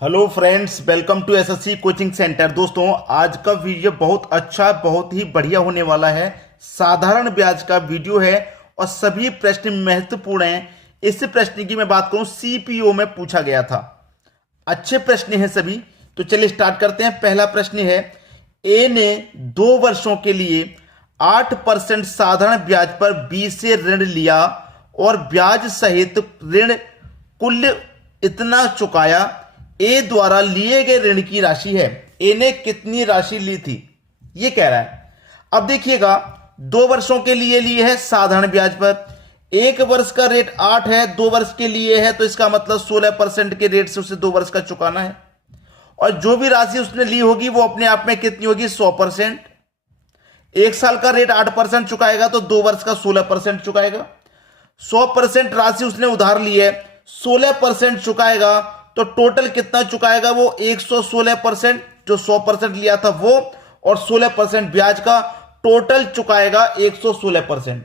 Hello friends, welcome to SSC coaching centre. दोस्तों, आज का वीडियो बहुत अच्छा, बहुत ही बढ़िया होने वाला है। साधारण ब्याज का वीडियो है और सभी प्रश्न महत्वपूर्ण हैं। इस प्रश्न की मैं बात करूं, सीपीओ में पूछा गया था। अच्छे प्रश्न हैं सभी। तो चलिए स्टार्ट करते हैं। पहला प्रश्न है, ए ने 2 वर्षों के लिए 8% साधारण ब्याज पर बी से ऋण लिया और ब्याज सहित ऋण कुल इतना चुकाया। ए द्वारा लिए गए ऋण की राशि है। ए ने कितनी राशि ली थी, ये कह रहा है। अब देखिएगा, 2 वर्षों के लिए लिए है साधारण ब्याज पर। 1 वर्ष का रेट 8 है, 2 वर्ष के लिए है, तो इसका मतलब 16% के रेट से उसे 2 वर्ष का चुकाना है। और जो भी राशि उसने ली होगी वो अपने आप में कितनी होगी, 100%। 1 साल का रेट 8% चुकाएगा तो 2 वर्ष का 16% चुकाएगा। 100% राशि उसने उधार ली है, 16% चुकाएगा तो टोटल कितना चुकाएगा वो 116%। जो 100% लिया था वो और 16% ब्याज का टोटल चुकाएगा 116%।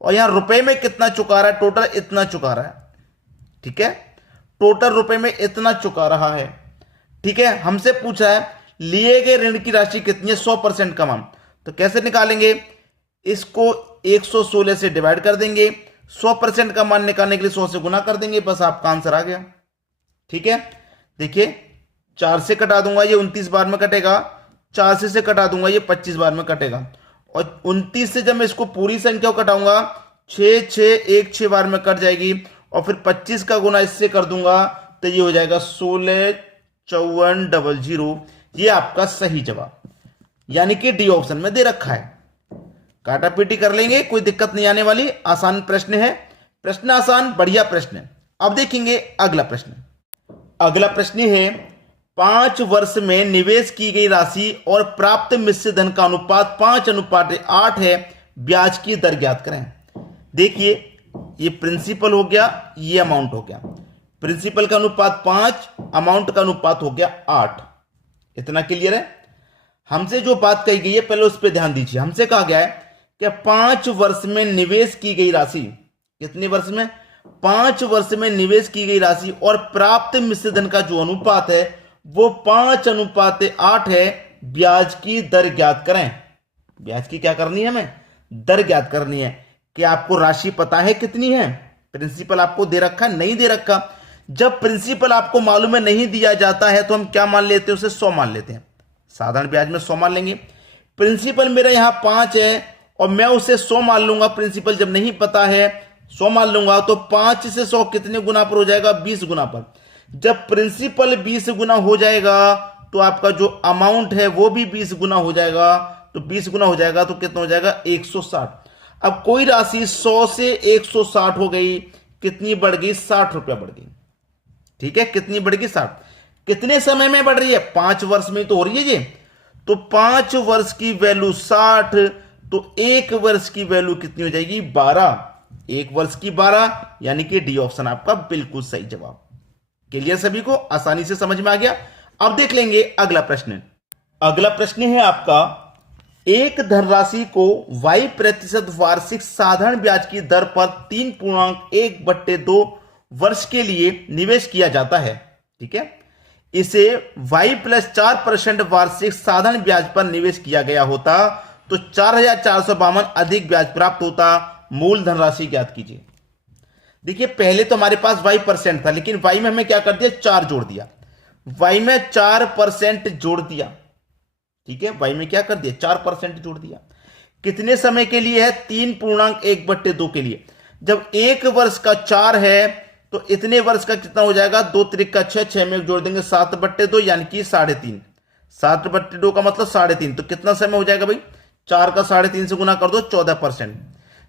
और यहां रुपए में कितना चुका रहा है, टोटल इतना चुका रहा है। ठीक है, टोटल रुपए में इतना चुका रहा है। ठीक है, हमसे पूछा है लिए गए ऋण की राशि कितनी है, 100% का मान। तो कैसे निकालेंगे, इसको 116 से डिवाइड कर देंगे, 100% का मान निकालने के लिए 100 से गुना कर देंगे, बस आपका आंसर आ गया। ठीक है, देखिए 4 से कटा दूंगा ये 29 बार में कटेगा, 4 से कटा दूंगा ये 25 बार में कटेगा। और 29 से जब मैं इसको पूरी संख्या को कटाऊंगा 6 6 1 6 बार में कट जाएगी। और फिर 25 का गुना इससे कर दूंगा तो ये हो जाएगा 16 54 00। ये आपका सही जवाब, यानी कि डी ऑप्शन में दे रखा है। काटा पीटी कर लेंगे, कोई दिक्कत नहीं आने वाली। आसान प्रश्न है, प्रश्न आसान, बढ़िया प्रश्न है। अब देखेंगे अगला प्रश्न। अगला प्रश्न है, 5 वर्ष में निवेश की गई राशि और प्राप्त मिश्र धन का अनुपात 5:8 है। ब्याज की दर ज्ञात करें। देखिए, ये प्रिंसिपल हो गया, ये अमाउंट हो गया। प्रिंसिपल का अनुपात 5, अमाउंट का अनुपात हो गया 8। इतना क्लियर है। हमसे जो बात कही गई है पहले उस पर ध्यान दीजिए। हमसे कहा गया है कि 5 वर्ष में निवेश की गई राशि, कितने वर्ष में, 5 वर्ष में निवेश की गई राशि और प्राप्त मिश्र धन का जो अनुपात है वो 5:8 है। ब्याज की दर ज्ञात करें। ब्याज की क्या करनी है, हमें दर ज्ञात करनी है। कि आपको राशि पता है कितनी है, प्रिंसिपल आपको दे रखा, नहीं दे रखा। जब प्रिंसिपल आपको मालूम है, नहीं दिया जाता है, तो हम क्या मान लेते हैं, उसे 100 मान लेते हैं। साधारण ब्याज में 100 मान लेंगे। प्रिंसिपल मेरा यहां 5 है और मैं उसे 100 मान लूंगा। प्रिंसिपल जब नहीं पता है 100 मान लूंगा, तो 5 से 100 कितने गुना पर हो जाएगा, 20 गुना पर। जब प्रिंसिपल 20 गुना हो जाएगा तो आपका जो अमाउंट है वो भी 20 गुना हो जाएगा। तो 20 गुना हो जाएगा तो कितना हो जाएगा, 160। अब कोई राशि 100 से 160 हो गई, कितनी बढ़ गई, 60 रुपया बढ़ गई। ठीक है, कितनी बढ़ गई, 60। कितने समय में बढ़ रही है, 5 वर्ष में तो हो रही है ये। तो 5 वर्ष की वैल्यू 60, तो 1 वर्ष की वैल्यू कितनी हो जाएगी, 12। 1 वर्ष की 12, यानी कि डी ऑप्शन आपका बिल्कुल सही जवाब। क्लियर, सभी को आसानी से समझ में आ गया। अब देख लेंगे अगला प्रश्न। अगला प्रश्न है आपका, एक धनराशि को y% वार्षिक साधारण ब्याज की दर पर 3.1/2 वर्ष के लिए निवेश किया जाता है। ठीक है, इसे y+4% वार्षिक साधारण ब्याज पर निवेश किया गया होता तो 4,452 अधिक ब्याज प्राप्त होता। मूल धनराशि ज्ञात कीजिए। देखिए, पहले तो हमारे पास y% था, लेकिन y में हमें क्या कर दिया, 4 जोड़ दिया। y में 4% जोड़ दिया। ठीक है, y में क्या कर दिया, 4% जोड़ दिया। कितने समय के लिए है, 3.1/2 के लिए। जब 1 वर्ष का 4 है तो इतने वर्ष का कितना हो जाएगा, 2 त्रिक का 6, 6 में जोड़ देंगे 7/2, यानी कि 3.5। 7/2 का मतलब 3.5। तो कितना समय हो जाएगा भाई, 4 का 3.5 से गुना कर दो, 14%।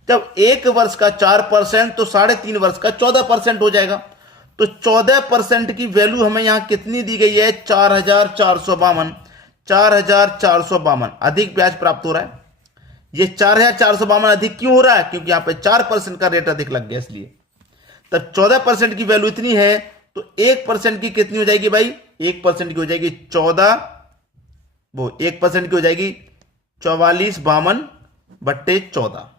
जब 1 वर्ष का 4% तो 3.5 वर्ष का 14% हो जाएगा। तो 14% की वैल्यू हमें यहां कितनी दी गई है, 4,452। 4,452 अधिक ब्याज प्राप्त हो रहा है। ये 4,452 अधिक क्यों हो रहा है, क्योंकि यहां पे 4% का रेट अधिक लग गया, इसलिए। तब 14% की वैल्यू इतनी है तो 1% की कितनी हो जाएगी भाई, 1% की हो जाएगी 14, वो 1% की हो जाएगी 4452/14,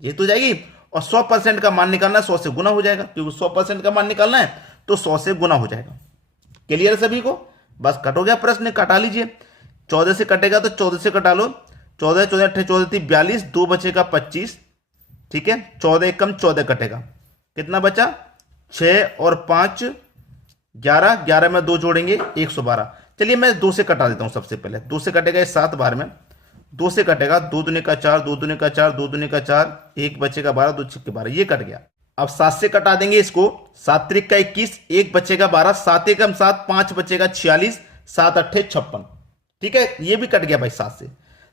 ये तो जाएगी। और 100% का मान निकालना है, 100 से गुना हो जाएगा, क्योंकि 100% का मान निकालना है तो 100 से गुना हो जाएगा। क्लियर सभी को? बस कट हो गया प्रश्न, कटा लीजिए। 14 से कटेगा तो 14 से कटा लो, 14 14 अट्ठे 14 थी 42, 2 बचेगा 25, ठीक है। 14 कम 14 कटेगा, कितना बचा? 6 और 5 11, 11 में 2 जोड़ेंगे 112। चलिए मैं 2 से कटा देता हूं सबसे पहले। 2 से कटेगा 7 बार में, 2 से कटेगा 2 दूनी का 4, 2 दूनी का 4, 2 दूनी का 4, 1 बचेगा 12, 2 छिक्के 12, ये कट गया। अब 7 से कटा देंगे इसको, 7 त्रिक का 21, 1 बचेगा 12, 7 एकम 7, 5 बचेगा 46, 7 अट्ठे 56, ठीक है। ये भी कट गया भाई 7 से।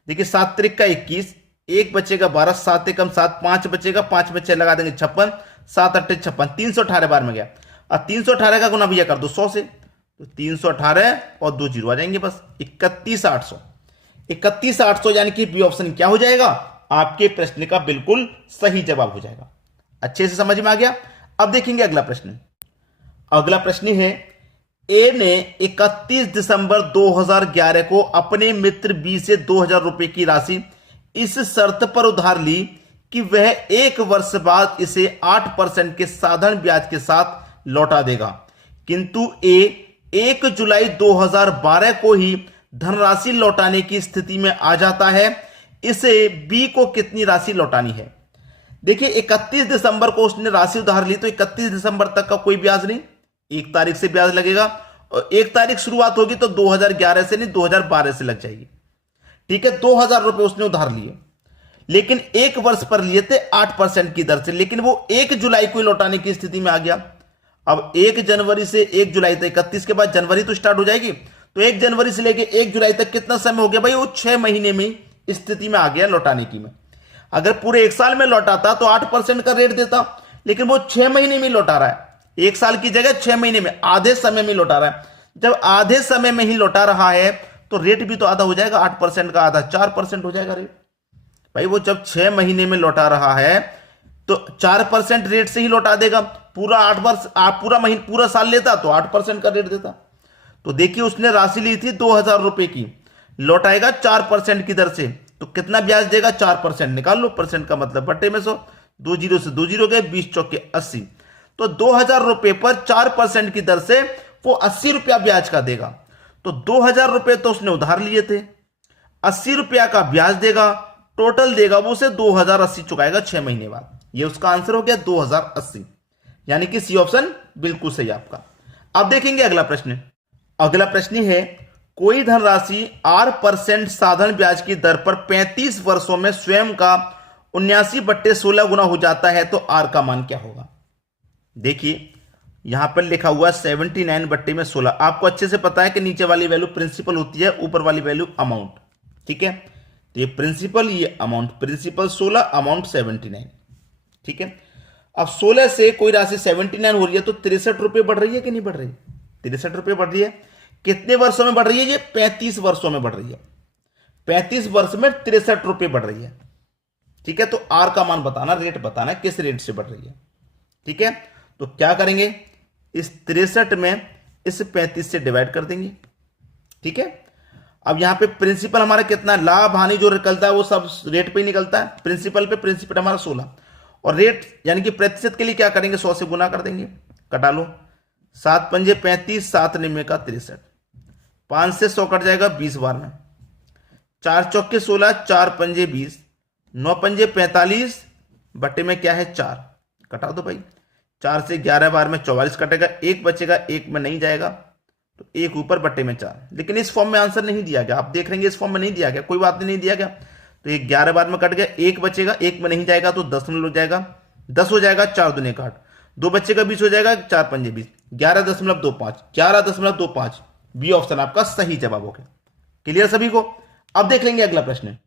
देखिए 7 त्रिक का 21, 1 बचेगा 12, 7 एकम 7, 5 बचेगा, 5 बच्चे लगा देंगे 56, 7 अट्ठे 56, 318 बार में गया। अब 318 का गुना भैया कर दो 100 से, तो 318 और 2 जीरो आ जाएंगे, बस 31800। 31800 यानी कि बी ऑप्शन क्या हो जाएगा? आपके प्रश्न का बिल्कुल सही जवाब हो जाएगा। अच्छे से समझ में आ गया? अब देखेंगे अगला प्रश्न। अगला प्रश्न है, ए ने 31 दिसंबर 2011 को अपने मित्र बी से 2000 रुपए की राशि इस शर्त पर उधार ली कि वह 1 वर्ष बाद इसे 8% के साधारण ब्याज के साथ लौटा देगा, किंतु ए 1 जुलाई 2012 को ही धनराशि लौटाने की स्थिति में आ जाता है। इसे बी को कितनी राशि लौटानी है? देखिए 31 दिसंबर को उसने राशि उधार ली, तो 31 दिसंबर तक का कोई ब्याज नहीं, 1 तारीख से ब्याज लगेगा, और 1 तारीख शुरुआत होगी तो 2011 से नहीं 2012 से लग जाएगी, ठीक है। 2000 रुपए उसने उधार लिए, लेकिन 1 वर्ष पर लिए थे 8% की दर से, लेकिन वो 1 जुलाई को लौटाने की स्थिति में आ गया। अब 1 जनवरी से 1 जुलाई तक, 31 के बाद जनवरी तो स्टार्ट हो जाएगी, तो 1 जनवरी से लेके 1 जुलाई तक कितना समय हो गया भाई? वो 6 महीने में स्थिति में आ गया लौटाने की में। अगर पूरे 1 साल में लौटाता तो 8% का रेट देता, लेकिन वो 6 महीने में लौटा रहा है, 1 साल की जगह 6 महीने में, आधे समय में लौटा रहा है। जब आधे समय में ही लौटा रहा है तो रेट भी तो आधा हो जाएगा, 8% का आधा 4% हो जाएगा रेट। भाई वो जब 6 महीने में लौटा रहा है तो 4% रेट से ही लौटा देगा। पूरा 8 वर्ष पूरा साल लेता तो 8% का रेट देता। तो देखिए उसने राशि ली थी 2000 रुपए की, लौटाएगा 4% की दर से, तो कितना ब्याज देगा? 4%। निकाल लो, परसेंट का मतलब बट्टे में 100, 2 जीरो से 2 जीरो गए, 20 चौके 80, तो 2000 रुपए पर 4% की दर से वो 80 रुपया ब्याज का देगा। तो 2000 रुपए तो उसने उधार लिए थे, 80 रुपया का ब्याज देगा, टोटल देगा वो उसे 2080 चुकाएगा 6 महीने बाद। ये उसका आंसर हो गया 2080, यानी कि सी ऑप्शन बिल्कुल सही आपका। अब देखेंगे अगला प्रश्न। अगला प्रश्न है, कोई धनराशि 8% साधारण ब्याज की दर पर 35 वर्षों में स्वयं का 79/16 गुना हो जाता है, तो आर का मान क्या होगा? देखिए यहां पर लिखा हुआ 79/16। आपको अच्छे से पता है कि नीचे वाली वैल्यू प्रिंसिपल होती है, ऊपर वाली वैल्यू अमाउंट, ठीक है। तो ये प्रिंसिपल, ये अमाउंट, प्रिंसिपल 16, अमाउंट 79, ठीक है। अब 16 से कोई राशि 79 हो रही है तो 63 रुपए बढ़ रही है कि नहीं बढ़ रही? 63 रुपए बढ़ रही है। कितने वर्षों में बढ़ रही है? ये 35 वर्षों में बढ़ रही है। 35 वर्ष में 63 रुपए बढ़ रही है, ठीक है। तो आर का मान बताना, रेट बताना किस रेट से बढ़ रही है, ठीक है। तो क्या करेंगे, इस 63 में इस 35 से डिवाइड कर देंगे, ठीक है। अब यहां पे प्रिंसिपल हमारा कितना, लाभ हानि जो निकलता है वो सब रेट पे ही निकलता है। प्रिंसिपल पे प्रिंसिपल हमारा 16, और रेट यानी कि प्रतिशत के लिए क्या करेंगे, 100 से गुना कर देंगे, कटा लो। 7 पंजे 35, 7 निमे का 63, 5 से 100 कट जाएगा 20 बार में, 4 चौके 16, 4 पंजे 20, 9 पंजे 45, बट्टे में क्या है 4, कटा दो भाई। 4 से 11 बार में 44 कटेगा, 1 बचेगा, 1 में नहीं जाएगा, तो 1 ऊपर बट्टे में 4। लेकिन इस फॉर्म में आंसर नहीं दिया गया, आप देख लेंगे इस फॉर्म में नहीं दिया गया, कोई बात नहीं दिया गया, तो ये 11 बार में कट गया, 1 बचेगा, 1 में नहीं जाएगा तो 10 में हो जाएगा, 10 हो जाएगा, 4 दूने काट, 2 बच्चे का 20 हो जाएगा, 4 पंजे 20, 11.25, 11.25, बी ऑप्शन आपका सही जवाब हो गया। क्लियर सभी को? अब देख लेंगे अगला प्रश्न।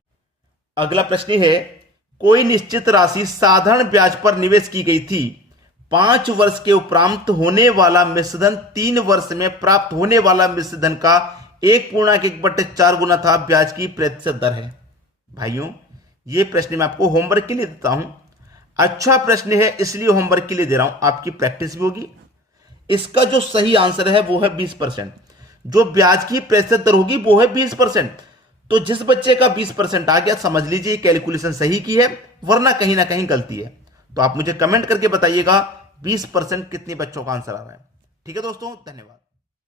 अगला प्रश्न है, कोई निश्चित राशि साधारण ब्याज पर निवेश की गई थी, 5 वर्ष के उपरांत होने वाला मिश्रधन 3 वर्ष में प्राप्त होने वाला मिश्रधन का 1.1/4 गुना था, ब्याज की प्रतिशत दर है। भाइयों ये प्रश्न मैं आपको होमवर्क के लिए देता हूं, अच्छा प्रश्न है इसलिए होमवर्क के लिए दे रहा हूं, आपकी प्रैक्टिस भी होगी। इसका जो सही आंसर है वो है 20%, जो ब्याज की प्रतिशत दर होगी वो है 20%। तो जिस बच्चे का 20% आ गया समझ लीजिए कैलकुलेशन सही की है, वरना कहीं ना कहीं गलती है। तो आप मुझे कमेंट करके बताइएगा 20% कितने बच्चों का आंसर आ रहा है। ठीक है दोस्तों, धन्यवाद।